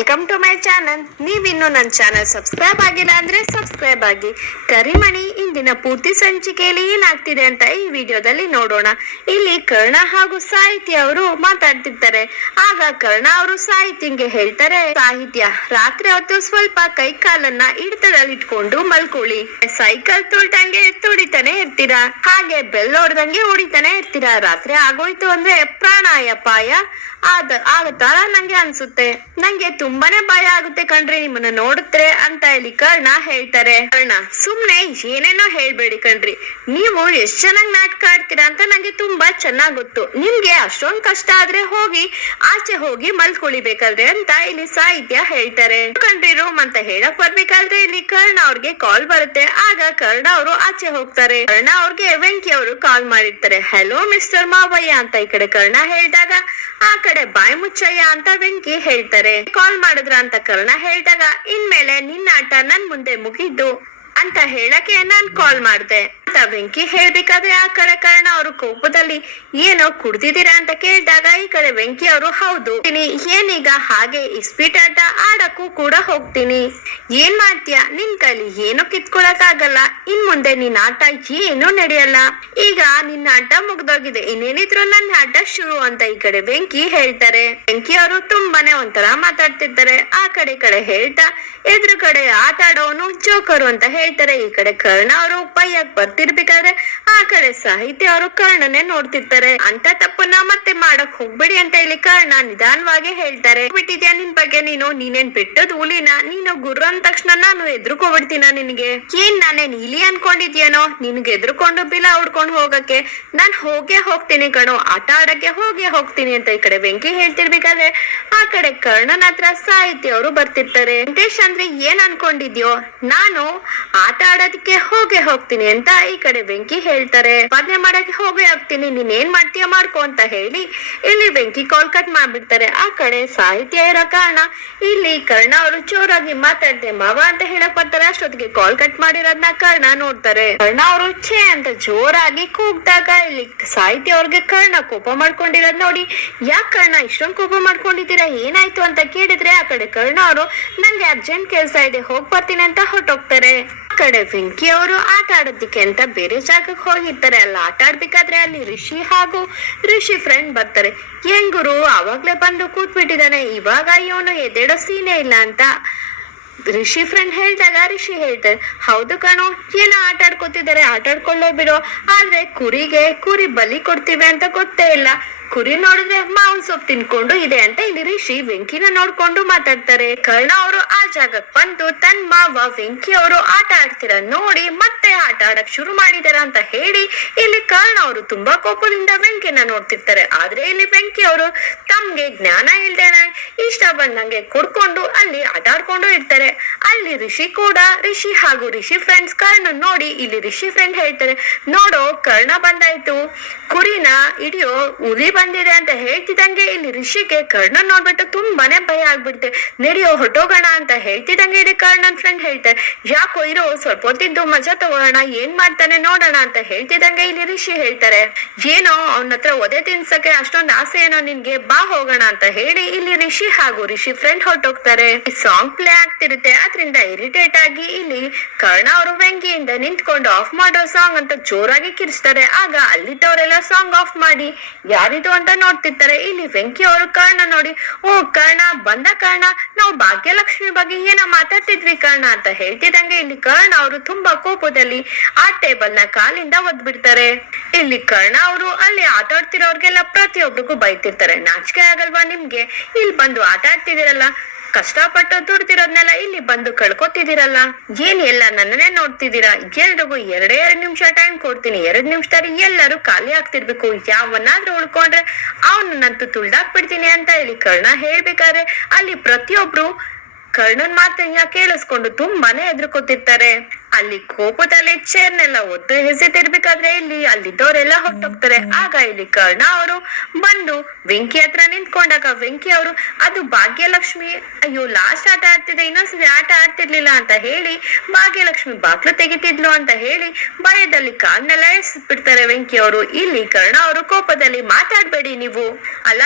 Welcome to my channel ನೀವಿನ್ನು ನನ್ನ channel subscribe ಆಗಿಲ್ಲ ಅಂದ್ರೆ ಸಬ್ಸ್ಕ್ರೈಬ್ ಆಗಿ. ಕರಿಮಣಿ ಇಂದಿನ ಪೂರ್ತಿ ಸಂಚಿಕೆಯಲ್ಲಿ ಏನಾಗ್ತಿದೆ ಅಂತ ಈ ವಿಡಿಯೋದಲ್ಲಿ ನೋಡೋಣ. ಇಲ್ಲಿ ಕರ್ಣ ಹಾಗೂ ಸಾಹಿತ್ಯ ಅವರು ಮಾತಾಡ್ತಿರ್ತಾರೆ. ಆಗ ಕರ್ಣ ಅವರು ಸಾಹಿತ್ಯಂಗೆ ಹೇಳ್ತಾರೆ, ಸಾಹಿತ್ಯ, ರಾತ್ರಿ ಹೊತ್ತು ಸ್ವಲ್ಪ ಕೈ ಕಾಲನ್ನ ಹಿಡಿತದಲ್ಲಿ ಇಟ್ಕೊಂಡು ಮಲ್ಕೊಳ್ಳಿ. ಸೈಕಲ್ ತುಳ್ದಂಗೆ ತುಡಿತಾನೆ ಇರ್ತೀರಾ? ಹಾಗೆ ಬೆಲ್ ಹೊಡ್ದಂಗೆ ಹೊಡಿತಾನೆ ಇರ್ತೀರಾ? ರಾತ್ರಿ ಆಗೋಯ್ತು ಅಂದ್ರೆ ಪ್ರಾಣಾಯಪಾಯ ಆದ ತರ ನಂಗೆ ಅನ್ಸುತ್ತೆ. ನಂಗೆ ತುಂಬಾನೇ ಭಯ ಆಗುತ್ತೆ ಕಣ್ರಿ, ನಿಮ್ಮನ್ನ ನೋಡುತ್ತೆ ಅಂತ ಹೇಳಿ ಕರ್ಣ ಹೇಳ್ತಾರೆ. ಕರ್ಣ, ಸುಮ್ನೆ ಏನೇನೋ ಹೇಳ್ಬೇಡಿ ಕಣ್ರಿ, ನೀವು ಎಷ್ಟ್ ಚೆನ್ನಾಗಿ ನಾಟಕ ಆಡ್ತೀರಾ ಅಂತ ನಂಗೆ ತುಂಬಾ ಚೆನ್ನಾಗ್ ಗೊತ್ತು. ನಿಮ್ಗೆ ಅಷ್ಟೊಂದ್ ಕಷ್ಟ ಆದ್ರೆ ಹೋಗಿ, ಆಚೆ ಹೋಗಿ ಮಲ್ಕೊಳಿಬೇಕಾದ್ರೆ ಅಂತ ಇಲ್ಲಿ ಸಾಹಿತ್ಯ ಹೇಳ್ತಾರೆ. ಕಣ್ರಿ ರೂಮ್ ಅಂತ ಹೇಳಕ್ ಬರ್ಬೇಕಾದ್ರೆ ಇಲ್ಲಿ ಕರ್ಣ ಅವ್ರಿಗೆ ಕಾಲ್ ಬರುತ್ತೆ, ಆಗ ಕರ್ಣ ಅವರು ಆಚೆ ಹೋಗ್ತಾರೆ. ಕರ್ಣ ಅವ್ರಿಗೆ ವೆಂಕಿ ಅವರು ಕಾಲ್ ಮಾಡಿರ್ತಾರೆ. ಹಲೋ ಮಿಸ್ಟರ್ ಮಾವಯ್ಯ, ಅಂತ ಈ ಕಡೆ ಕರ್ಣ ಹೇಳ್ದಾಗ, ಆ ಕಡೆ ಬಾಯ್ ಮುಚ್ಚಯ್ಯ, ಅಂತ ವೆಂಕಿ ಹೇಳ್ತಾರೆ. ಕಾಲ್ ಮಾಡಿದ್ರ ಅಂತ ಕರ್ಣ ಹೇಳಿದಾಗ ಇನ್ಮೇಲೆ ನಿನ್ನ ಆಟ ನನ್ ಮುಂದೆ ಮುಗಿದ್ದು ಅಂತ ಹೇಳಕ್ಕೆ ನಾನ್ ಕಾಲ್ ಮಾಡ್ದೆ. ಅಂತ ವೆಂಕಿ ಹೇಳ್ಬೇಕಾದ್ರೆ ಆ ಕಡೆ ಕಾರಣ ಅವರು ಕೋಪದಲ್ಲಿ ಏನೋ ಕುಡ್ದಿದ್ದೀರಾ ಅಂತ ಕೇಳಿದಾಗ ಈ ಕಡೆ ವೆಂಕಿ ಅವರು ಹೌದು. "ತೀನಿ, ಏನೀಗ ಹಾಗೆ ಇಸ್ಪೀಟ್ ಆಟ ಆಡಕ್ಕೂ ಕೂಡ ಹೋಗ್ತೀನಿ. ಏನ್ ಮಾಡ್ತೀಯ? ನಿನ್ ಕೈಲಿ ಏನು ಕಿತ್ಕೊಳಕ್ ಆಗಲ್ಲ ಇನ್ ಮುಂದೆ ನಿನ್ ಆಟ ಏನು ನಡೆಯಲ್ಲ. ಈಗ ನಿನ್ನ ಆಟ ಮುಗ್ದೋಗಿದೆ. ಇನ್ನೇನಿದ್ರು ನನ್ನ ಆಟ ಶುರು ಅಂತ ಈ ಕಡೆ ವೆಂಕಿ ಹೇಳ್ತಾರೆ. ವೆಂಕಿ ಅವರು ತುಂಬಾನೇ ಒಂಥರ ಮಾತಾಡ್ತಿದ್ದಾರೆ ಆ ಕಡೆ ಕಡೆ ಹೇಳ್ತಾ ಎದುರು ಕಡೆ ಆಟ ಆಡೋನು ಜೋಕರು ಅಂತ ಹೇಳ್ತಾರೆ. ಈ ಕಡೆ ಕರ್ಣ ಅವರು ಬೈಯಕ್ ಬರ್ತಿರ್ಬೇಕಾದ್ರೆ ಆ ಕಡೆ ಸಾಹಿತ್ಯ ಅವರು ಕರ್ಣನೇ ನೋಡ್ತಿರ್ತಾರೆ. ಅಂತ ತಪ್ಪನ್ನ ಮತ್ತೆ ಮಾಡಕ್ ಹೋಗ್ಬೇಡಿ ಅಂತ ಹೇಳಿ ಕರ್ಣ ನಿಧಾನವಾಗಿ ಹೇಳ್ತಾರೆ. ಬಿಟ್ಟಿದ್ಯಾ ನಿನ್ ಬಗ್ಗೆ ನೀನು? ನೀನೇನ್ ಬಿಟ್ಟದ್ ಹುಲಿನ? ನೀನು ಗುರು ಅಂದ ತಕ್ಷಣ ನಾನು ಎದ್ರುಕೋಬಿಡ್ತೀನ ನಿನಗೆ? ಏನ್ ನಾನೇನ್ ಇಲಿ ಅನ್ಕೊಂಡಿದ್ಯಾನೋ? ನಿನ್ಗೆ ಎದ್ರುಕೊಂಡು ಬಿಲ ಹುಡ್ಕೊಂಡು ಹೋಗಕ್ಕೆ ನಾನ್ ಹೋಗೇ ಹೋಗ್ತೀನಿ ಕಣೋ. ಆಟ ಆಡಕ್ಕೆ ಹೋಗೇ ಹೋಗ್ತೀನಿ ಅಂತ ಈ ಕಡೆ ಬೆಂಕಿ ಹೇಳ್ತಿರ್ಬೇಕಾದ್ರೆ ಆ ಕಡೆ ಕರ್ಣನ ಹತ್ರ ಸಾಹಿತ್ಯ ಅವರು ಬರ್ತಿರ್ತಾರೆ. ವೆಂಕಟೇಶ್ ಅಂದ್ರೆ ಏನ್ ಅನ್ಕೊಂಡಿದ್ಯೋ? ನಾನು ಆಟ ಆಡೋದಕ್ಕೆ ಹೋಗೇ ಹೋಗ್ತೀನಿ ಅಂತ ಈ ಕಡೆ ಬೆಂಕಿ ಹೇಳ್ತಾರೆ. ಸ್ಪರ್ಧೆ ಮಾಡಕ್ಕೆ ಹೋಗೇ ಹೋಗ್ತೀನಿ, ನೀನ್ ಏನ್ ಮಾಡ್ತೀಯ ಮಾಡ್ಕೊ ಅಂತ ಹೇಳಿ ಇಲ್ಲಿ ಬೆಂಕಿ ಕಾಲ್ ಕಟ್ ಮಾಡ್ಬಿಡ್ತಾರೆ. ಆ ಕಡೆ ಸಾಹಿತ್ಯ ಇರೋ ಕಾರಣ, ಇಲ್ಲಿ ಕರ್ಣ ಅವರು ಜೋರಾಗಿ ಮಾತಾಡ್ದೆ, ಮಾವ ಅಂತ ಹೇಳಕ್ ಬರ್ತಾರೆ. ಅಷ್ಟೊತ್ತಿಗೆ ಕಾಲ್ ಕಟ್ ಮಾಡಿರೋದ್ನ ಕರ್ಣ ನೋಡ್ತಾರೆ. ಕರ್ಣ ಅವರು ಛೇ ಅಂತ ಜೋರಾಗಿ ಕೂಗ್ದಾಗ ಇಲ್ಲಿ ಸಾಹಿತ್ಯ ಅವ್ರಿಗೆ ಕರ್ಣ ಕೋಪ ಮಾಡ್ಕೊಂಡಿರೋದ್ ನೋಡಿ. ಯಾಕೆ ಕರ್ಣ ಇಷ್ಟೊಂದು ಕೋಪ ಮಾಡ್ಕೊಂಡಿದ್ದೀರಾ? ಏನಾಯ್ತು ಅಂತ ಕೇಳಿದ್ರೆ ಆ ಕಡೆ ಕರ್ಣ ಅವರು, ನಂಗೆ ಅರ್ಜೆಂಟ್ ಕೆಲಸ ಇದೆ, ಹೋಗ್ ಬರ್ತೀನಿ ಅಂತ ಹೊರಟೋಗ್ತಾರೆ. ಕಡೆ ವೆಂಕಿ ಅವರು ಆಟ ಆಡೋದಿಕ್ಕೆ ಅಂತ ಬೇರೆ ಜಾಗಕ್ಕೆ ಹೋಗಿರ್ತಾರೆ. ಅಲ್ಲ ಆಟ ಆಡ್ಬೇಕಾದ್ರೆ ಅಲ್ಲಿ ರಿಷಿ ಹಾಗೂ ರಿಷಿ ಫ್ರೆಂಡ್ ಬರ್ತಾರೆ. ಏನ್ ಗುರು ಅವಾಗ್ಲೇ ಬಂದು ಕೂತ್ಬಿಟ್ಟಿದ್ದಾನೆ. ಇವಾಗ ಇವನು ಎದೆಡೋ ಸೀನೇ ಇಲ್ಲ ಅಂತ ರಿಷಿ ಫ್ರೆಂಡ್ ಹೇಳ್ದಾಗ ರಿಷಿ ಹೇಳ್ತಾರೆ, ಹೌದು ಕಣೋ, ಏನೋ ಆಟ ಆಡ್ಕೋತಿದ್ದಾರೆ. ಆಟ ಆಡ್ಕೊಳ್ಳೋ ಬಿಡೋ ಆದ್ರೆ ಕುರಿಗೆ ಕುರಿ ಬಲಿ ಕೊಡ್ತೀವಿ ಅಂತ ಗೊತ್ತೇ ಇಲ್ಲ. ಕುರಿ ನೋಡಿದ್ರೆ ಮಾವಿನ ಸೊಪ್ಪು ತಿನ್ಕೊಂಡು ಇದೆ ಅಂತ ಇಲ್ಲಿ ರಿಷಿ ವೆಂಕಿನ ನೋಡ್ಕೊಂಡು ಮಾತಾಡ್ತಾರೆ. ಕರ್ಣ ಅವರು ಆ ಜಾಗಕ್ಕೆ ಬಂದು ತನ್ ಮಾವ ವೆಂಕಿ ಅವರು ಆಟ ಆಡ್ತಿರ ನೋಡಿ ಮತ್ತೆ ಆಟ ಆಡಕ್ ಶುರು ಮಾಡಿದಾರ ಅಂತ ಹೇಳಿ ಇಲ್ಲಿ ಕರ್ಣ ಅವರು ತುಂಬಾ ಕೋಪದಿಂದ ವೆಂಕಿನ ನೋಡ್ತಿರ್ತಾರೆ. ಆದ್ರೆ ಇಲ್ಲಿ ವೆಂಕಿ ಅವರು ತಮ್ಗೆ ಜ್ಞಾನ ಇಲ್ದೇನೆ ಇಷ್ಟ ಬಂದಂಗೆ ಕುಡ್ಕೊಂಡು ಅಲ್ಲಿ ಆಟ ಆಡ್ಕೊಂಡು ಇರ್ತಾರೆ. ಅಲ್ಲಿ ರಿಷಿ ಕೂಡ, ರಿಷಿ ಹಾಗೂ ರಿಷಿ ಫ್ರೆಂಡ್ಸ್ ಕರ್ಣ ನೋಡಿ ಇಲ್ಲಿ ರಿಷಿ ಫ್ರೆಂಡ್ ಹೇಳ್ತಾರೆ, ನೋಡೋ ಕರ್ಣ ಬಂದಾಯ್ತು. ಕುರಿನ ಇಡಿಯೋ ಹುಲಿ ಬಂದಿದೆ ಅಂತ ಹೇಳ್ತಿದಂಗೆ ಇಲ್ಲಿ ರಿಷಿಗೆ ಕರ್ಣ ನೋಡ್ಬಿಟ್ಟು ತುಂಬಾನೇ ಭಯ ಆಗ್ಬಿಡ್ತೆ. ನಡೆಯೋ ಹೊಟ್ಟೋಗೋಣ ಅಂತ ಹೇಳ್ತಿದಂಗೆ ಇಲ್ಲಿ ಕರ್ಣನ್ ಫ್ರೆಂಡ್ ಹೇಳ್ತಾರೆ ಯಾಕೋ ಇರೋ ಸ್ವಲ್ಪ ಹೊತ್ತಿದ್ದು ಮಜಾ ತಗೋಣ, ಏನ್ ಮಾಡ್ತಾನೆ ನೋಡೋಣ ಅಂತ ಹೇಳ್ತಿದಂಗೆ ಇಲ್ಲಿ ರಿಷಿ ಹೇಳ್ತಾರೆ. ಏನೋ ಅವನ ಹತ್ರ ಒದೆ ತಿನ್ಸಕ್ಕೆ ಅಷ್ಟೊಂದು ಆಸೆ ಏನೋ ನಿನ್ಗೆ, ಬಾ ಹೋಗೋಣ ಅಂತ ಹೇಳಿ ಇಲ್ಲಿ ರಿಷಿ ಹಾಗೂ ರಿಷಿ ಫ್ರೆಂಡ್ ಹೊರಟೋಗ್ತಾರೆ. ಸಾಂಗ್ ಪ್ಲೇ ಆಗ್ತಿರುತ್ತೆ ಅದರಿಂದ ಇರಿಟೇಟ್ ಆಗಿ ಇಲ್ಲಿ ಕರ್ಣ ಅವರು ವ್ಯಂಗಿಯಿಂದ ನಿಂತ್ಕೊಂಡು ಆಫ್ ಮಾಡೋ ಸಾಂಗ್ ಅಂತ ಜೋರಾಗಿ ಕಿರಿಸ್ತಾರೆ ಆಗ ಅಲ್ಲಿದ್ದವರೆಲ್ಲ ಸಾಂಗ್ ಆಫ್ ಮಾಡಿ, ಯಾರಿದು ಅಂತ ನೋಡ್ತಿರ್ತಾರೆ. ಇಲ್ಲಿ ವೆಂಕಿ ಅವರು ಕರ್ಣ ನೋಡಿ, ಓ ಕರ್ಣ, ಬಂದ ಕರ್ಣ, ನಾವು ಭಾಗ್ಯಲಕ್ಷ್ಮಿ ಬಗ್ಗೆ ಏನ ಮಾತಾಡ್ತಿದ್ವಿ ಕರ್ಣ ಅಂತ ಹೇಳ್ತಿದಂಗೆ ಇಲ್ಲಿ ಕರ್ಣ ಅವರು ತುಂಬಾ ಕೋಪದಲ್ಲಿ ಆ ಟೇಬಲ್ನ ಕಾಲಿಂದ ಒದ್ಬಿಡ್ತಾರೆ. ಇಲ್ಲಿ ಕರ್ಣ ಅವರು ಅಲ್ಲಿ ಆಟಾಡ್ತಿರೋರ್ಗೆಲ್ಲ ಪ್ರತಿಯೊಬ್ಬರಿಗೂ ಬೈತಿರ್ತಾರೆ. ನಾಚಿಕೆ ಆಗಲ್ವಾ ನಿಮ್ಗೆ? ಇಲ್ಲಿ ಬಂದು ಆಟ ಆಡ್ತಿದಿರಲ್ಲ ಕಷ್ಟಪಟ್ಟು ದುಡ್ದಿರೋದ್ನೆಲ್ಲ ಇಲ್ಲಿ ಬಂದು ಕಳ್ಕೊತಿದ್ದೀರಲ್ಲ? ಏನ್ ಎಲ್ಲ ನನ್ನನ್ನೇ ನೋಡ್ತಿದ್ದೀರಾ? ಎಲ್ರಿಗೂ ಎರಡೇ ಎರಡ್ ನಿಮಿಷ ಟೈಮ್ ಕೊಡ್ತೀನಿ. ಎರಡ್ ನಿಮಿಷದಲ್ಲಿ ಎಲ್ಲರೂ ಖಾಲಿ ಆಗ್ತಿರ್ಬೇಕು. ಯಾವನಾದ್ರೂ ಉಳ್ಕೊಂಡ್ರೆ ಅವನನ್ನಂತೂ ತುಳ್ದಾಕ್ಬಿಡ್ತೀನಿ ಅಂತ ಹೇಳಿ ಕರ್ಣ ಹೇಳ್ಬೇಕಾದ್ರೆ ಅಲ್ಲಿ ಪ್ರತಿಯೊಬ್ರು ಕರ್ಣನ್ ಮಾತನ್ನ ಕೇಳಿಸ್ಕೊಂಡು ತುಂಬಾನೇ ಹೆದರ್ಕೊತಿರ್ತಾರೆ. ಅಲ್ಲಿ ಕೋಪದಲ್ಲಿ ಚೇರ್ನೆಲ್ಲ ಒದ್ದು ಎಸೆತಿರ್ಬೇಕಾದ್ರೆ ಇಲ್ಲಿ ಅಲ್ಲಿದ್ದವರೆಲ್ಲ ಹೊಟ್ಟೋಗ್ತಾರೆ ಆಗ ಇಲ್ಲಿ ಕರ್ಣ ಅವರು ಬಂದು ವೆಂಕಿ ಹತ್ರ ನಿಂತ್ಕೊಂಡಾಗ ವೆಂಕಿ ಅವರು, ಅದು ಭಾಗ್ಯಲಕ್ಷ್ಮಿ, ಅಯ್ಯೋ ಲಾಸ್ಟ್ ಆಟ ಆಡ್ತಿದೆ ಇನ್ನೊಂದ್ಸರಿ ಆಟ ಆಡ್ತಿರ್ಲಿಲ್ಲ ಅಂತ ಹೇಳಿ ಭಾಗ್ಯಲಕ್ಷ್ಮಿ ಬಾಗ್ಲು ತೆಗಿತಿದ್ಲು ಅಂತ ಹೇಳಿ ಭಯದಲ್ಲಿ ಕಾಲ್ನೆಲ್ಲ ಎಸ್ಬಿಡ್ತಾರೆ ವೆಂಕಿ ಅವರು. ಇಲ್ಲಿ ಕರ್ಣ ಅವರು ಕೋಪದಲ್ಲಿ, ಮಾತಾಡ್ಬೇಡಿ ನೀವು. ಅಲ್ಲ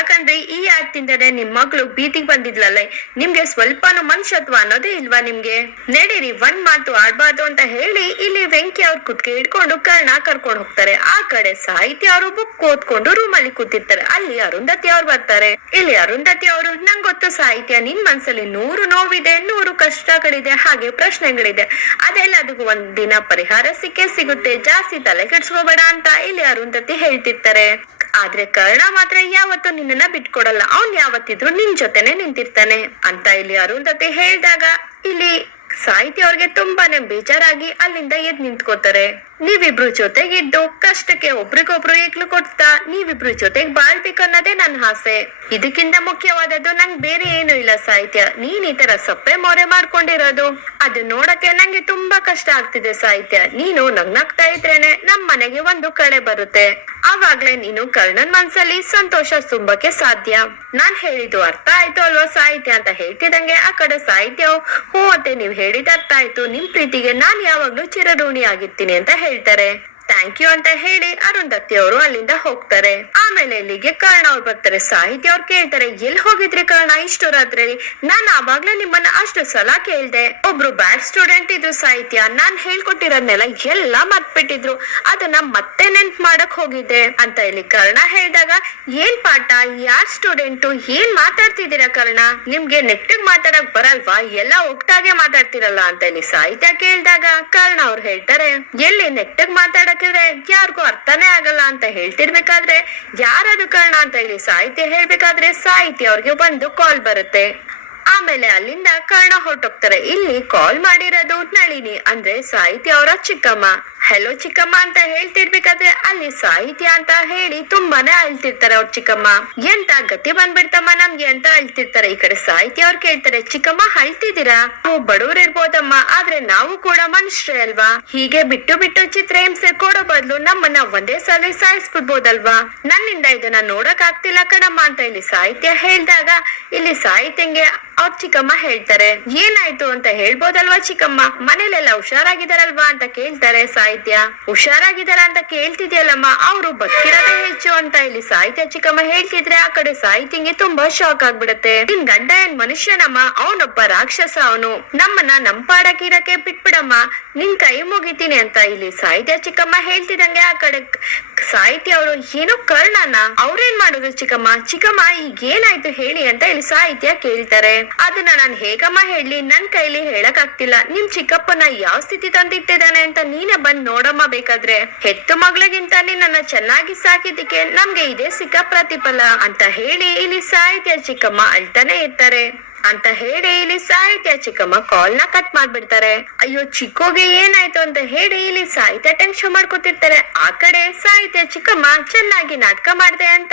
ಈ ಆಟದಿಂದನೇ ನಿಮ್ ಮಗಳು ಬೀದಿಗೆ ಬಂದಿದ್ಲಲ್ಲ. ನಿಮ್ಗೆ ಸ್ವಲ್ಪನೂ ಮನುಷ್ಯತ್ವ ಅನ್ನೋದೇ ಇಲ್ವಾ ನಿಮ್ಗೆ? ನಡೀರಿ, ಒಂದ್ ಮಾತು ಆಡ್ಬಾರ್ದು ಅಂತ ಹೇಳಿ ಇಲ್ಲಿ ವೆಂಕಿ ಅವ್ರ ಕುತ್ಕೆ ಹಿಡ್ಕೊಂಡು ಕರ್ಣ ಕರ್ಕೊಂಡು ಹೋಗ್ತಾರೆ. ಆ ಕಡೆ ಸಾಹಿತ್ಯ ಅವರು ಬುಕ್ ಓದ್ಕೊಂಡು ರೂಮ್ ಅಲ್ಲಿ ಕೂತಿರ್ತಾರೆ. ಅಲ್ಲಿ ಅರುಂಧತಿ ಅವ್ರು ಬರ್ತಾರೆ. ಇಲ್ಲಿ ಅರುಂಧತಿ ಅವರು, ನಂಗ್ ಗೊತ್ತು ಸಾಹಿತ್ಯ, ನಿನ್ ಮನ್ಸಲ್ಲಿ ನೂರು ನೋವಿದೆ, ನೂರು ಕಷ್ಟಗಳಿದೆ, ಹಾಗೆ ಪ್ರಶ್ನೆಗಳಿದೆ. ಅದೆಲ್ಲ ಅದಕ್ಕೂ ಒಂದ್ ದಿನ ಪರಿಹಾರ ಸಿಕ್ಕೇ ಸಿಗುತ್ತೆ. ಜಾಸ್ತಿ ತಲೆ ಕೆಡ್ಸ್ಕೋಬೇಡ ಅಂತ ಇಲ್ಲಿ ಅರುಂಧತಿ ಹೇಳ್ತಿರ್ತಾರೆ. ಆದ್ರೆ ಕರ್ಣ ಮಾತ್ರ ಯಾವತ್ತು ನಿನ್ನನ್ನ ಬಿಟ್ಕೊಡಲ್ಲ. ಅವ್ನ್ ಯಾವತ್ತಿದ್ರು ನಿನ್ ಜೊತೆನೆ ನಿಂತಿರ್ತಾನೆ. ಅಂತ ಇಲ್ಲಿ ಅರುಂಧತಿ ಹೇಳ್ದಾಗ ಇಲ್ಲಿ ಸಾಹಿತ್ಯ ಅವ್ರಿಗೆ ತುಂಬಾನೇ ಬೇಜಾರಾಗಿ ಅಲ್ಲಿಂದ ಎದ್ ನಿಂತ್ಕೋತಾರೆ. ನೀವಿಬ್ರು ಜೊತೆಗಿದ್ದು ಕಷ್ಟಕ್ಕೆ ಒಬ್ರಿಗೊಬ್ರು ಏಕ್ಲು ಕೊಡ್ತಾ, ನೀವಿಬ್ರು ಜೊತೆಗ್ ಬಾಳ್ಬೇಕು ಅನ್ನೋದೇ ನನ್ನ ಆಸೆ. ಇದಕ್ಕಿಂತ ಮುಖ್ಯವಾದದ್ದು ನಂಗ್ ಬೇರೆ ಏನು ಇಲ್ಲ ಸಾಹಿತ್ಯ. ನೀನ್ ಈ ತರ ಸಪ್ಪೆ ಮೊರೆ ಮಾಡ್ಕೊಂಡಿರೋದು. ಅದು ನೋಡಕ್ಕೆ ನಂಗೆ ತುಂಬಾ ಕಷ್ಟ ಆಗ್ತಿದೆ ಸಾಹಿತ್ಯ. ನೀನು ನಗ್ನಾಗ್ತಾ ಇದ್ರೇನೆ ನಮ್ ಮನೆಗೆ ಒಂದು ಕಳೆ ಬರುತ್ತೆ. ಆವಾಗ್ಲೇ ನೀನು ಕರ್ಣನ್ ಮನ್ಸಲ್ಲಿ ಸಂತೋಷ ತುಂಬಕ್ಕೆ ಸಾಧ್ಯ. ನಾನ್ ಹೇಳಿದ್ದು ಅರ್ಥ ಆಯ್ತು ಅಲ್ವಾ ಸಾಹಿತ್ಯ ಅಂತ ಹೇಳ್ತಿದಂಗೆ ಆ ಕಡೆ ಸಾಹಿತ್ಯ ಹ್ಞೂ ಅತ್ತೆ, ನೀವ್ ಹೇಳಿದ ಅರ್ಥ ಆಯ್ತು. ನಿಮ್ ಪ್ರೀತಿಗೆ ನಾನ್ ಯಾವಾಗ್ಲೂ ಚಿರಋಣಿ ಆಗಿರ್ತೀನಿ ಅಂತ ಹೇಳ್ತಾರೆ? ಥ್ಯಾಂಕ್ ಯು ಅಂತ ಹೇಳಿ ಅರುಂಧತಿ ಅವರು ಅಲ್ಲಿಂದ ಹೋಗ್ತಾರೆ. ಆಮೇಲೆ ಇಲ್ಲಿಗೆ ಕರ್ಣ ಅವ್ರು ಬರ್ತಾರೆ. ಸಾಹಿತ್ಯ ಅವ್ರು ಕೇಳ್ತಾರೆ, ಎಲ್ಲಿ ಹೋಗಿದ್ರಿ ಕರ್ಣ? ಇಷ್ಟು ರಾತ್ರಿ ನಾನ್ ಆವಾಗ್ಲೇ ನಿಮ್ಮನ್ನ ಅಷ್ಟು ಸಲ ಕೇಳ್ದೆ. ಒಬ್ರು ಬ್ಯಾಡ್ ಸ್ಟೂಡೆಂಟ್ ಇದ್ರು ಸಾಹಿತ್ಯ, ನಾನ್ ಹೇಳ್ಕೊಟ್ಟಿರೋದ್ನೆಲ್ಲ ಎಲ್ಲ ಮರ್ತ್ಬಿಟ್ಟಿದ್ರು. ಅದನ್ನ ಮತ್ತೆ ನೆನ್ಪ್ ಮಾಡಕ್ ಹೋಗಿದ್ದೆ. ಅಂತ ಇಲ್ಲಿ ಕರ್ಣ ಹೇಳ್ದಾಗ, ಏನ್ ಪಾಠ? ಯಾರ್ ಸ್ಟೂಡೆಂಟು? ಏನ್ ಮಾತಾಡ್ತಿದ್ದೀರಾ ಕರ್ಣ? ನಿಮ್ಗೆ ನೆಟ್ಟಗ್ ಮಾತಾಡಕ್ ಬರಲ್ವಾ? ಎಲ್ಲ ಒಟ್ಟಾಗೆ ಮಾತಾಡ್ತಿರಲ್ಲ? ಅಂತ ಇಲ್ಲಿ ಸಾಹಿತ್ಯ ಕೇಳ್ದಾಗ ಕರ್ಣ ಅವ್ರು ಹೇಳ್ತಾರೆ, ಎಲ್ಲಿ ನೆಟ್ಟಗ್ ಮಾತಾಡಕ್ಕಿದ್ರೆ ಯಾರಿಗೂ ಅರ್ಥನೇ ಆಗಲ್ಲ ಅಂತ ಹೇಳ್ತಿರ್ಬೇಕಾದ್ರೆ ಯಾರದು ಕರ್ಣ ಅಂತ ಹೇಳಿ ಸಾಹಿತ್ಯ ಹೇಳ್ಬೇಕಾದ್ರೆ ಸಾಹಿತ್ಯ ಅವ್ರಿಗೆ ಒಂದು ಕಾಲ್ ಬರುತ್ತೆ. ಆಮೇಲೆ ಅಲ್ಲಿಂದ ಕರ್ಣ ಹೊರಟೋಗ್ತಾರೆ. ಇಲ್ಲಿ ಕಾಲ್ ಮಾಡಿರೋದು ನಳಿನಿ ಅಂದ್ರೆ ಸಾಹಿತ್ಯ ಅವರ ಚಿಕ್ಕಮ್ಮ. ಹೆಲೋ ಚಿಕ್ಕಮ್ಮ ಅಂತ ಹೇಳ್ತಿರ್ಬೇಕಾದ್ರೆ ಅಲ್ಲಿ ಸಾಹಿತ್ಯ ಅಂತ ಹೇಳಿ ತುಂಬಾನೇ ಅಳ್ತಿರ್ತಾರೆ ಅವ್ರ ಚಿಕ್ಕಮ್ಮ. ಎಂತ ಗತಿ ಬಂದ್ಬಿಡ್ತಮ್ಮ ನಮ್ಗೆ ಅಂತ ಅಳ್ತಿರ್ತಾರೆ. ಈ ಕಡೆ ಸಾಹಿತ್ಯ ಅವ್ರು ಕೇಳ್ತಾರೆ, ಚಿಕ್ಕಮ್ಮ, ಅಳ್ತಿದ್ದೀರಾ? ನಾವು ಬಡವ್ರು ಇರ್ಬೋದಮ್ಮ, ಆದ್ರೆ ನಾವು ಕೂಡ ಮನುಷ್ಯರೇ ಅಲ್ವಾ? ಹೀಗೆ ಬಿಟ್ಟು ಬಿಟ್ಟು ಚಿತ್ರ ಹಿಂಸೆ ಕೊಡೋ ಬದಲು ನಮ್ಮನ್ನ ಒಂದೇ ಸಲ ಸಾಯಿಸ್ಬಿಡ್ಬೋದಲ್ವಾ? ನನ್ನಿಂದ ಇದನ್ನ ನೋಡಕ್ ಆಗ್ತಿಲ್ಲ ಕಣಮ್ಮ ಅಂತ ಇಲ್ಲಿ ಸಾಹಿತ್ಯ ಹೇಳ್ದಾಗ, ಇಲ್ಲಿ ಸಾಹಿತ್ಯಂಗೆ ಅವ್ರ ಚಿಕ್ಕಮ್ಮ ಹೇಳ್ತಾರೆ. ಏನಾಯ್ತು ಅಂತ ಹೇಳ್ಬೋದಲ್ವಾ ಚಿಕ್ಕಮ್ಮ? ಮನೇಲೆಲ್ಲ ಹುಷಾರಾಗಿದಾರಲ್ವಾ ಅಂತ ಕೇಳ್ತಾರೆ ಸಾಹಿತ್ಯ ಹುಷಾರಾಗಿದಾರ ಅಂತ ಕೇಳ್ತಿದ್ಯಲ್ಲಮ್ಮ, ಅವ್ರು ಬಕ್ಕಿರದೇ ಹೆಚ್ಚು ಅಂತ ಇಲ್ಲಿ ಸಾಹಿತ್ಯ ಚಿಕ್ಕಮ್ಮ ಹೇಳ್ತಿದ್ರೆ ಆ ಕಡೆ ಸಾಹಿತ್ಯಂಗೆ ತುಂಬಾ ಶಾಕ್ ಆಗ್ಬಿಡತ್ತೆ. ನಿನ್ ಗಂಡ ಏನ್ ಮನುಷ್ಯನಮ್ಮ, ಅವನೊಬ್ಬ ರಾಕ್ಷಸ ಅವನು. ನಮ್ಮನ್ನ ನಂಪಾಡಕಿರಕ್ಕೆ ಬಿಟ್ಬಿಡಮ್ಮ. ನಿನ್ ಕೈ ಮುಗಿತೀನಿ ಅಂತ ಇಲ್ಲಿ ಸಾಹಿತ್ಯ ಚಿಕ್ಕಮ್ಮ ಹೇಳ್ತಿದಂಗೆ ಆ ಕಡೆ ಸಾಹಿತಿ ಸಾಹಿತ್ಯ ಅವರು ಏನು ಕರ್ಣನ? ಅವ್ರೇನ್ ಮಾಡುದು ಚಿಕ್ಕಮ್ಮ? ಚಿಕ್ಕಮ್ಮ, ಈಗ ಏನಾಯ್ತು ಹೇಳಿ ಅಂತ ಇಲ್ಲಿ ಸಾಹಿತ್ಯ ಕೇಳ್ತಾರೆ. ಅದನ್ನ ನಾನ್ ಹೇಗಮ್ಮ ಹೇಳಿ, ನನ್ ಕೈಲಿ ಹೇಳಕ್ ಆಗ್ತಿಲ್ಲ ನಿಮ್ ಚಿಕ್ಕಪ್ಪನ ಯಾವ ಸ್ಥಿತಿ ತಂದಿಟ್ಟಿದ್ದಾನೆ ಅಂತ ನೀನೆ ಬಂದ್ ನೋಡಮ್ಮ ಬೇಕಾದ್ರೆ ಹೆತ್ತು ಮಗಳಿಗಿಂತ ನಿನ್ನ ಚೆನ್ನಾಗಿ ಸಾಕಿದ್ದಕ್ಕೆ ನಮ್ಗೆ ಇದೇ ಸಿಕ್ಕ ಪ್ರತಿಫಲ. ಅಂತ ಹೇಳಿ ಇಲ್ಲಿ ಸಾಹಿತ್ಯ ಚಿಕ್ಕಮ್ಮ ಅಳ್ತಾನೆ ಇರ್ತಾರೆ. ಅಂತ ಹೇಳಿ ಇಲ್ಲಿ ಸಾಹಿತ್ಯ ಚಿಕ್ಕಮ್ಮ ಕಾಲ್ನ ಕಟ್ ಮಾಡ್ಬಿಡ್ತಾರೆ. ಅಯ್ಯೋ, ಚಿಕ್ಕೋಗೆ ಏನಾಯ್ತು ಅಂತ ಹೇಳಿ ಇಲ್ಲಿ ಸಾಹಿತ್ಯ ಟೆನ್ಷನ್ ಮಾಡ್ಕೊತಿರ್ತಾರೆ. ಆ ಕಡೆ ಸಾಹಿತ್ಯ ಚಿಕ್ಕಮ್ಮ ಚೆನ್ನಾಗಿ ನಾಟಕ ಮಾಡಿದೆ ಅಂತ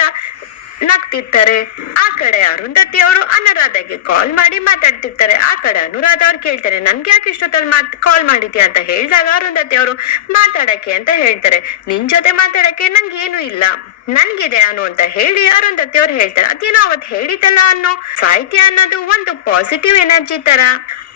ನಗ್ತಿರ್ತಾರೆ. ಆ ಕಡೆ ಅರುಂಧತಿ ಅವರು ಅನುರಾಧಗೆ ಕಾಲ್ ಮಾಡಿ ಮಾತಾಡ್ತಿರ್ತಾರೆ. ಆ ಕಡೆ ಅನುರಾಧ ಅವ್ರು ಕೇಳ್ತಾರೆ, ನನ್ಗೆ ಯಾಕೆ ಇಷ್ಟೊತ್ತಲ್ಲಿ ಮಾತ್ ಕಾಲ್ ಮಾಡಿದ್ಯಾ? ಅಂತ ಹೇಳಿದಾಗ ಅರುಂಧತಿ ಅವರು ಮಾತಾಡಕ್ಕೆ ಅಂತ ಹೇಳ್ತಾರೆ. ನಿನ್ ಜೊತೆ ಮಾತಾಡಕ್ಕೆ ನಂಗೆ ಏನು ಇಲ್ಲ. ನನ್ಗಿದೆ ಅನು ಅಂತ ಹೇಳಿ ಅಂತ ದೇವ್ರು ಹೇಳ್ತಾರೆ. ಅದೇನೋ ಅವತ್ ಹೇಳಿದ್ದಲ್ಲ ಅನ್ನೋ. ಸಾಹಿತ್ಯ ಅನ್ನೋದು ಒಂದು ಪಾಸಿಟಿವ್ ಎನರ್ಜಿ ತರ.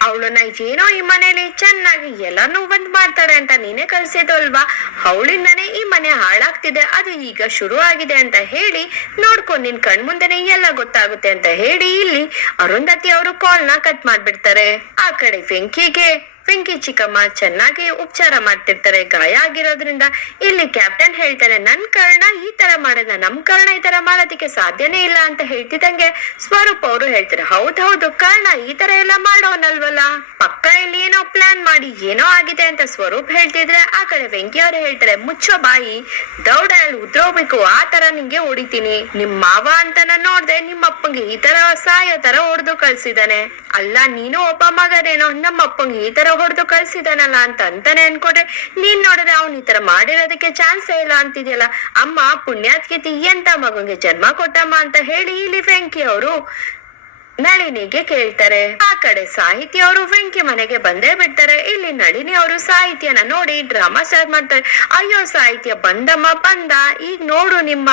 ಅವಳು ಏನೋ ಈ ಮನೇಲಿ ಚೆನ್ನಾಗಿ ಎಲ್ಲಾನು ಒಂದ್ ಮಾಡ್ತಾಳೆ ಅಂತ ನೀನೇ ಕಳ್ಸಿದ್ದು ಅಲ್ವಾ? ಅವಳಿಂದಾನೇ ಈ ಮನೆ ಹಾಳಾಗ್ತಿದೆ. ಅದು ಈಗ ಶುರು ಆಗಿದೆ ಅಂತ ಹೇಳಿ ನೋಡ್ಕೊಂಡ್ ನಿನ್ ಕಣ್ಮುಂದೆನೆ ಎಲ್ಲ ಗೊತ್ತಾಗುತ್ತೆ ಅಂತ ಹೇಳಿ ಇಲ್ಲಿ ಅರುಂಧತಿ ಅವರು ಕಾಲ್ನ ಕಟ್ ಮಾಡ್ಬಿಡ್ತಾರೆ. ಆ ಕಡೆ ವೆಂಕಿಗೆ ವೆಂಕಿ ಚಿಕ್ಕಮ್ಮ ಚೆನ್ನಾಗಿ ಉಪಚಾರ ಮಾಡ್ತಿರ್ತಾರೆ, ಗಾಯ ಆಗಿರೋದ್ರಿಂದ. ಇಲ್ಲಿ ಕ್ಯಾಪ್ಟನ್ ಹೇಳ್ತಾರೆ ನನ್ ಕರ್ಣ ಈ ತರ ಮಾಡಿದ? ನಮ್ ಕರ್ಣ ಈ ತರ ಮಾಡೋದಕ್ಕೆ ಸಾಧ್ಯನೇ ಇಲ್ಲ ಅಂತ ಹೇಳ್ತಿದಂಗೆ ಸ್ವರೂಪ್ ಅವರು ಹೇಳ್ತಾರೆ ಹೌದೌದು ಕರ್ಣ ಈ ತರ ಎಲ್ಲ ಮಾಡೋನಲ್ವಲ್ಲ? ಪಕ್ಕ ಇಲ್ಲಿ ಏನೋ ಪ್ಲಾನ್ ಮಾಡಿ, ಏನೋ ಆಗಿದೆ ಅಂತ ಸ್ವರೂಪ್ ಹೇಳ್ತಿದ್ರೆ, ಆ ಕಡೆ ವೆಂಕಿ ಅವರು ಹೇಳ್ತಾರೆ, ಮುಚ್ಚೋ ಬಾಯಿ ದೌಡ ಉದ್ರೋಬೇಕು ಆ ತರ ನಿಂಗೆ ಹೊಡಿತೀನಿ. ನಿಮ್ ಮಾವ ಅಂತ ನಾನು ನೋಡ್ದೆ ನಿಮ್ಮ ಅಪ್ಪಂಗೆ ಈ ತರ ಸಾಯೋ ತರ ಹೊಡೆದು ಕಳ್ಸಿದಾನೆ ಅಲ್ಲ, ನೀನು ಒಬ್ಬ ಮಗನೇನೋ ನಮ್ಮ ಅಪ್ಪಂಗೆ ಈ ತರ ಹೊಡೆದು ಕಳ್ಸಿದಾನಲ್ಲ ಅಂತ ಅಂತಾನೆ ಅನ್ಕೊಂಡ್ರೆ, ನೀನ್ ನೋಡಿದ್ರೆ ಅವ್ನ್ ಈ ತರ ಮಾಡಿರೋದಕ್ಕೆ ಚಾನ್ಸೇ ಇಲ್ಲ ಅಂತಿದ್ಯಲ್ಲ. ಅಮ್ಮ ಪುಣ್ಯಾತ್ಕಿತಿ ಎಂತ ಮಗುಗೆ ಜನ್ಮ ಕೊಟ್ಟಮ್ಮ ಅಂತ ಹೇಳಿ ಇಲ್ಲಿ ವೆಂಕಿ ಅವರು ನಳಿನಿಗೆ ಕೇಳ್ತಾರೆ. ಆ ಕಡೆ ಸಾಹಿತಿ ಅವರು ವೆಂಕಿ ಮನೆಗೆ ಬಂದೇ ಬಿಡ್ತಾರೆ. ಇಲ್ಲಿ ನಳಿನಿ ಅವರು ಸಾಹಿತ್ಯನ ನೋಡಿ ಡ್ರಾಮಾ ಸ್ಟಾರ್ಟ್ ಮಾಡ್ತಾರೆ. ಅಯ್ಯೋ, ಸಾಹಿತ್ಯ ಬಂದಮ್ಮ, ಬಂದ. ಈಗ ನೋಡು ನಿಮ್ಮ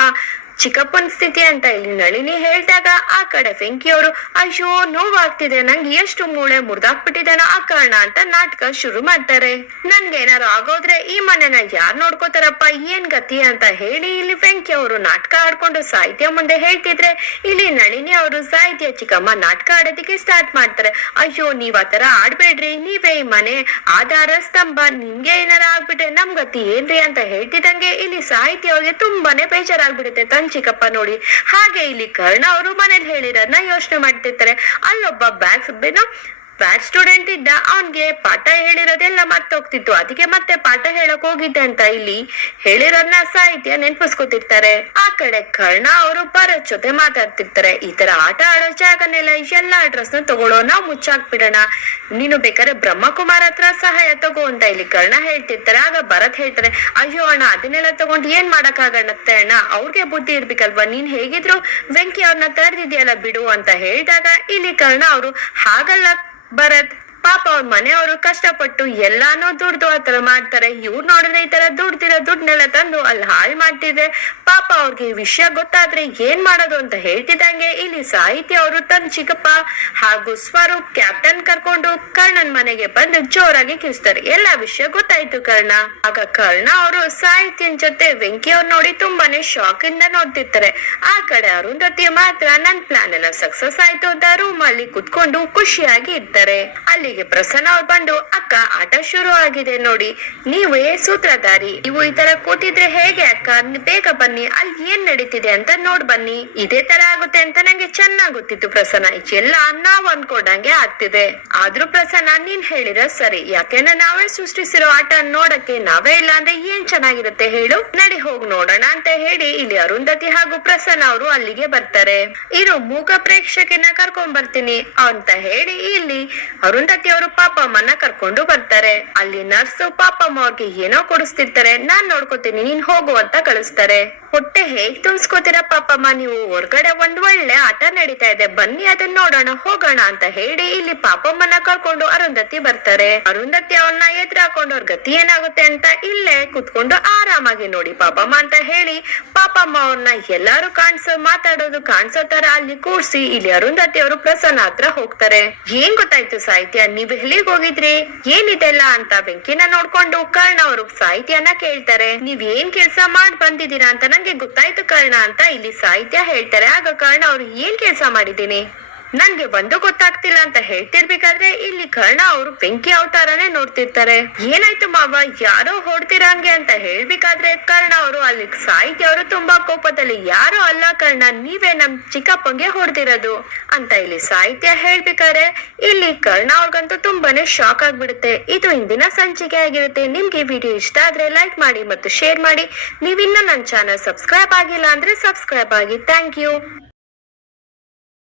ಚಿಕ್ಕಪ್ಪನ ಸ್ಥಿತಿ ಅಂತ ಇಲ್ಲಿ ನಳಿನಿ ಹೇಳ್ದಾಗ ಆ ಕಡೆ ಅವರು ಅಯ್ಯೋ, ನೋವಾಗ್ತಿದೆ, ನಂಗೆ ಎಷ್ಟು ಮೂಳೆ ಮುರ್ದಾಕ್ಬಿಟ್ಟಿದ್ದೇನೋ ಆ ಕಾರಣ ಅಂತ ನಾಟಕ ಶುರು ಮಾಡ್ತಾರೆ. ನನ್ಗೆ ಏನಾರು ಆಗೋದ್ರೆ ಈ ಮನೆನ ಯಾರ್ ನೋಡ್ಕೋತಾರಪ್ಪ, ಏನ್ ಗತಿ ಅಂತ ಹೇಳಿ ಇಲ್ಲಿ ವೆಂಕಿ ಅವರು ನಾಟಕ ಆಡ್ಕೊಂಡು ಸಾಹಿತ್ಯ ಮುಂದೆ ಹೇಳ್ತಿದ್ರೆ, ಇಲ್ಲಿ ನಳಿನಿ ಅವರು ಸಾಹಿತ್ಯ ಚಿಕ್ಕಮ್ಮ ನಾಟಕ ಆಡೋದಕ್ಕೆ ಸ್ಟಾರ್ಟ್ ಮಾಡ್ತಾರೆ. ಅಯ್ಯೋ, ನೀವ್ ಆತರ ಆಡ್ಬೇಡ್ರಿ, ನೀವೇ ಈ ಮನೆ ಆಧಾರ ಸ್ತಂಭ, ನಿಮ್ಗೆ ಏನಾರ ಆಗ್ಬಿಟ್ರೆ ನಮ್ ಗತಿ ಏನ್ರಿ? ಅಂತ ಹೇಳ್ತಿದಂಗೆ ಇಲ್ಲಿ ಸಾಹಿತ್ಯ ಅವ್ರಿಗೆ ತುಂಬಾನೇ ಬೇಜಾರಾಗ್ಬಿಡುತ್ತೆ. ತನ್ ಚಿಕ್ಕಪ್ಪ ನೋಡಿ ಹಾಗೆ ಇಲ್ಲಿ ಕರ್ಣ ಅವರು ಮನೇಲಿ ಹೇಳಿರೋದನ್ನ ಯೋಚನೆ ಮಾಡ್ತಿರ್ತಾರೆ. ಅಲ್ಲೊಬ್ಬ ಬ್ಯಾಗ್ ಬ್ಯಾಡ್ ಸ್ಟೂಡೆಂಟ್ ಇದ್ದ, ಅವನ್ಗೆ ಪಾಠ ಹೇಳಿರೋದೆಲ್ಲ ಮರ್ತೋಗ್ತಿತ್ತು. ಅದಕ್ಕೆ ಮತ್ತೆ ಪಾಠ ಹೇಳಕ್ ಹೋಗಿದ್ದೆ ಅಂತ ಇಲ್ಲಿ ಹೇಳಿರೋದ್ನ ಸಾಹಿತ್ಯ ನೆನ್ಪಿಸ್ಕೊತಿರ್ತಾರೆ. ಆ ಕಡೆ ಕರ್ಣ ಅವರು ಭರತ್ ಜೊತೆ ಮಾತಾಡ್ತಿರ್ತಾರೆ. ಈ ತರ ಆಟ ಆಡೋ ಜಾಗನೆಲ್ಲ ಎಲ್ಲಾ ಅಡ್ರೆಸ್ನ ತಗೊಳೋ ನಾವು ಮುಚ್ಚಾಕ್ಬಿಡೋಣ. ನೀನು ಬೇಕಾದ್ರೆ ಬ್ರಹ್ಮಕುಮಾರ್ ಹತ್ರ ಸಹಾಯ ತಗೋ ಅಂತ ಇಲ್ಲಿ ಕರ್ಣ ಹೇಳ್ತಿರ್ತಾರೆ. ಆಗ ಭರತ್ ಹೇಳ್ತಾರೆ, ಅಯ್ಯೋ ಅಣ್ಣ, ಅದನ್ನೆಲ್ಲ ತಗೊಂಡು ಏನ್ ಮಾಡಕ್ಕಾಗತ್ತೆ ಅಣ್ಣ? ಅವ್ರಿಗೆ ಬುದ್ಧಿ ಇರ್ಬೇಕಲ್ವಾ? ನೀನ್ ಹೇಗಿದ್ರು ವೆಂಕಿ ಅವ್ರನ್ನ ತರ್ದಿದ್ಯಲ್ಲ ಬಿಡು ಅಂತ ಹೇಳಿದಾಗ ಇಲ್ಲಿ ಕರ್ಣ ಅವರು, ಹಾಗಲ್ಲ ಭರತ್ ಪಾಪ ಅವ್ರ ಮನೆಯವರು ಕಷ್ಟಪಟ್ಟು ಎಲ್ಲಾನು ದುಡ್ದು ಆತರ ಮಾಡ್ತಾರೆ. ಇವ್ರು ನೋಡಿದ್ರೆ ಈ ತರ ದುಡ್ದಿರೋ ದುಡ್ನೆಲ್ಲ ತಂದು ಅಲ್ಲಿ ಹಾಳು ಮಾಡ್ತಿದ್ರೆ ಪಾಪ ಅವ್ರಿಗೆ ಈ ವಿಷಯ ಗೊತ್ತಾದ್ರೆ ಏನ್ ಮಾಡೋದು ಅಂತ ಹೇಳ್ತಿದ್ದಂಗೆ ಇಲ್ಲಿ ಸಾಹಿತ್ಯ ಅವರು ತನ್ನ ಚಿಕ್ಕಪ್ಪ ಹಾಗೂ ಸ್ವರೂಪ್ ಕ್ಯಾಪ್ಟನ್ ಕರ್ಕೊಂಡು ಕರ್ಣನ್ ಮನೆಗೆ ಬಂದು ಜೋರಾಗಿ ಕಿರಿಸ್ತಾರೆ ಎಲ್ಲಾ ವಿಷಯ ಗೊತ್ತಾಯ್ತು ಕರ್ಣ. ಆಗ ಕರ್ಣ ಅವರು ಸಾಹಿತ್ಯನ್ ಜೊತೆ ವೆಂಕಿ ಅವ್ರು ನೋಡಿ ತುಂಬಾನೇ ಶಾಕ್ ಇಂದ ನೋಡ್ತಿರ್ತಾರೆ. ಆ ಕಡೆ ಅರುಂಧತಿ ಮಾತ್ರ ನನ್ ಪ್ಲಾನ್ ಎಲ್ಲ ಸಕ್ಸಸ್ ಆಯ್ತು ಅಂತ ರೂಮ್ ಅಲ್ಲಿ ಕುತ್ಕೊಂಡು ಖುಷಿಯಾಗಿ ಇರ್ತಾರೆ. ಪ್ರಸನ್ನ ಅವ್ರು ಬಂದು, ಅಕ್ಕ, ಆಟ ಶುರು ಆಗಿದೆ ನೋಡಿ. ನೀವೇ ಸೂತ್ರಧಾರಿ? ನೀವು ಈ ತರ ಕೂತಿದ್ರೆ ಹೇಗೆ, ಅಕ್ಕ? ಬೇಗ ಬನ್ನಿ. ಅಲ್ಲಿ ಏನ್ ನಡೀತಿದೆ ಅಂತ ನೋಡ್ ಬನ್ನಿ. ಇದೇ ತರ ಆಗುತ್ತೆ ಅಂತ ನಂಗೆ ಚೆನ್ನಾಗ್ ಗೊತ್ತಿತ್ತು ಪ್ರಸನ್ನ ಎಲ್ಲ ನಾವ್ ಅನ್ಕೊಂಡಂಗೆ ಆಗ್ತಿದೆ. ಆದ್ರೂ ಪ್ರಸನ್ನ, ನೀನ್ ಹೇಳಿರ ಸರಿ. ಯಾಕೆಂದ್ರೆ ನಾವೇ ಸೃಷ್ಟಿಸಿರೋ ಆಟ ನೋಡಕ್ಕೆ ನಾವೇ ಇಲ್ಲ ಅಂದ್ರೆ ಏನ್ ಚೆನ್ನಾಗಿರುತ್ತೆ ಹೇಳು? ನಡಿ ಹೋಗ್ ನೋಡೋಣ ಅಂತ ಹೇಳಿ ಇಲ್ಲಿ ಅರುಂಧತಿ ಹಾಗೂ ಪ್ರಸನ್ನ ಅವರು ಅಲ್ಲಿಗೆ ಬರ್ತಾರೆ. ಇರು, ಮೂಕ ಪ್ರೇಕ್ಷಕನ ಕರ್ಕೊಂಡ್ ಬರ್ತೀನಿ ಅಂತ ಹೇಳಿ ಇಲ್ಲಿ ಅರುಂಧತಿ ಅವರು ಪಾಪಮ್ಮನ ಕರ್ಕೊಂಡು ಬರ್ತಾರೆ. ಅಲ್ಲಿ ನರ್ಸು ಪಾಪಮ್ಮ ಅವ್ರಿಗೆ ಏನೋ ಕೊಡಿಸ್ತಿರ್ತಾರೆ. ನಾನ್ ನೋಡ್ಕೋತೀನಿ, ನೀನ್ ಹೋಗು ಅಂತ ಕಳಿಸ್ತಾರೆ. ಹೊಟ್ಟೆ ಹೇಗ್ ತುಂಬಿಸ್ಕೋತೀರಾ ಪಾಪಮ್ಮ ನೀವು ಹೊರ್ಗಡೆ ಒಂದ್ ಒಳ್ಳೆ ಆಟ ನಡೀತಾ ಇದೆ. ಬನ್ನಿ ಅದನ್ನ ನೋಡೋಣ, ಹೋಗೋಣ ಅಂತ ಹೇಳಿ ಇಲ್ಲಿ ಪಾಪಮ್ಮನ ಕರ್ಕೊಂಡು ಅರುಂಧತಿ ಬರ್ತಾರೆ. ಅರುಂಧತಿ ಅವನ್ನ ಎದ್ರ ಹಾಕೊಂಡು ಅವ್ರ ಗತಿ ಏನಾಗುತ್ತೆ ಅಂತ ಇಲ್ಲೇ ಕುತ್ಕೊಂಡು ಆರಾಮಾಗಿ ನೋಡಿ ಪಾಪಮ್ಮ ಅಂತ ಹೇಳಿ ಪಾಪಮ್ಮ ಅವ್ರನ್ನ ಎಲ್ಲಾರು ಕಾಣಿಸೋ ಮಾತಾಡೋದು, ಕಾಣಿಸೋ ತರ ಅಲ್ಲಿ ಕೂರ್ಸಿ ಇಲ್ಲಿ ಅರುಂಧತಿ ಅವರು ಪ್ರಸನ್ನ ಹತ್ರ ಹೋಗ್ತಾರೆ. ಏನ್ ಗೊತ್ತಾಯ್ತು ಸಾಹಿತ್ಯ, ನೀವ್ ಎಲ್ಲಿಗ್ ಹೋಗಿದ್ರಿ? ಏನಿದೆಲ್ಲ ಅಂತ ಬೆಂಕಿನ ನೋಡ್ಕೊಂಡು ಕರ್ಣ ಅವರು ಸಾಹಿತ್ಯನ ಕೇಳ್ತಾರೆ. ನೀವ್ ಏನ್ ಕೆಲ್ಸ ಮಾಡ್ ಬಂದಿದ್ದೀರಾ ಅಂತ ನಂಗೆ ಗೊತ್ತಾಯ್ತು ಕರ್ಣ ಅಂತ ಇಲ್ಲಿ ಸಾಹಿತ್ಯ ಹೇಳ್ತಾರೆ. ಆಗ ಕರ್ಣ ಅವ್ರು ಏನ್ ಕೆಲ್ಸ ಮಾಡಿದೀನಿ ನನ್ಗೆ ಒಂದು ಗೊತ್ತಾಗ್ತಿಲ್ಲ ಅಂತ ಹೇಳ್ತಿರ್ಬೇಕಾದ್ರೆ ಇಲ್ಲಿ ಕರ್ಣ ಅವರು ಬೆಂಕಿ ಅವತಾರನೇ ನೋಡ್ತಿರ್ತಾರೆ. ಏನಾಯ್ತು ಮಾವ? ಯಾರೋ ಹೊಡ್ತಿರಂಗೆ ಅಂತ ಹೇಳ್ಬೇಕಾದ್ರೆ ಕರ್ಣ ಅವರು ಅಲ್ಲಿ ಸಾಹಿತ್ಯ ಅವರು ತುಂಬಾ ಕೋಪದಲ್ಲಿ, ಯಾರೋ ಅಲ್ಲ ಕರ್ಣ, ನೀವೇ ನಮ್ ಚಿಕ್ಕಪ್ಪಂಗೆ ಹೊಡ್ದಿರೋದು. ಅಂತ ಇಲ್ಲಿ ಸಾಹಿತ್ಯ ಹೇಳ್ಬೇಕಾದ್ರೆ ಇಲ್ಲಿ ಕರ್ಣ ಅವ್ರಿಗಂತೂ ತುಂಬಾನೇ ಶಾಕ್ ಆಗ್ಬಿಡುತ್ತೆ. ಇದು ಇಂದಿನ ಸಂಚಿಕೆ ಆಗಿರುತ್ತೆ. ನಿಮ್ಗೆ ವಿಡಿಯೋ ಇಷ್ಟ ಆದ್ರೆ ಲೈಕ್ ಮಾಡಿ ಮತ್ತು ಶೇರ್ ಮಾಡಿ. ನೀವಿನ್ನೂ ನನ್ನ ಚಾನಲ್ ಸಬ್ಸ್ಕ್ರೈಬ್ ಆಗಿಲ್ಲ ಅಂದ್ರೆ ಸಬ್ಸ್ಕ್ರೈಬ್ ಆಗಿ. Thank you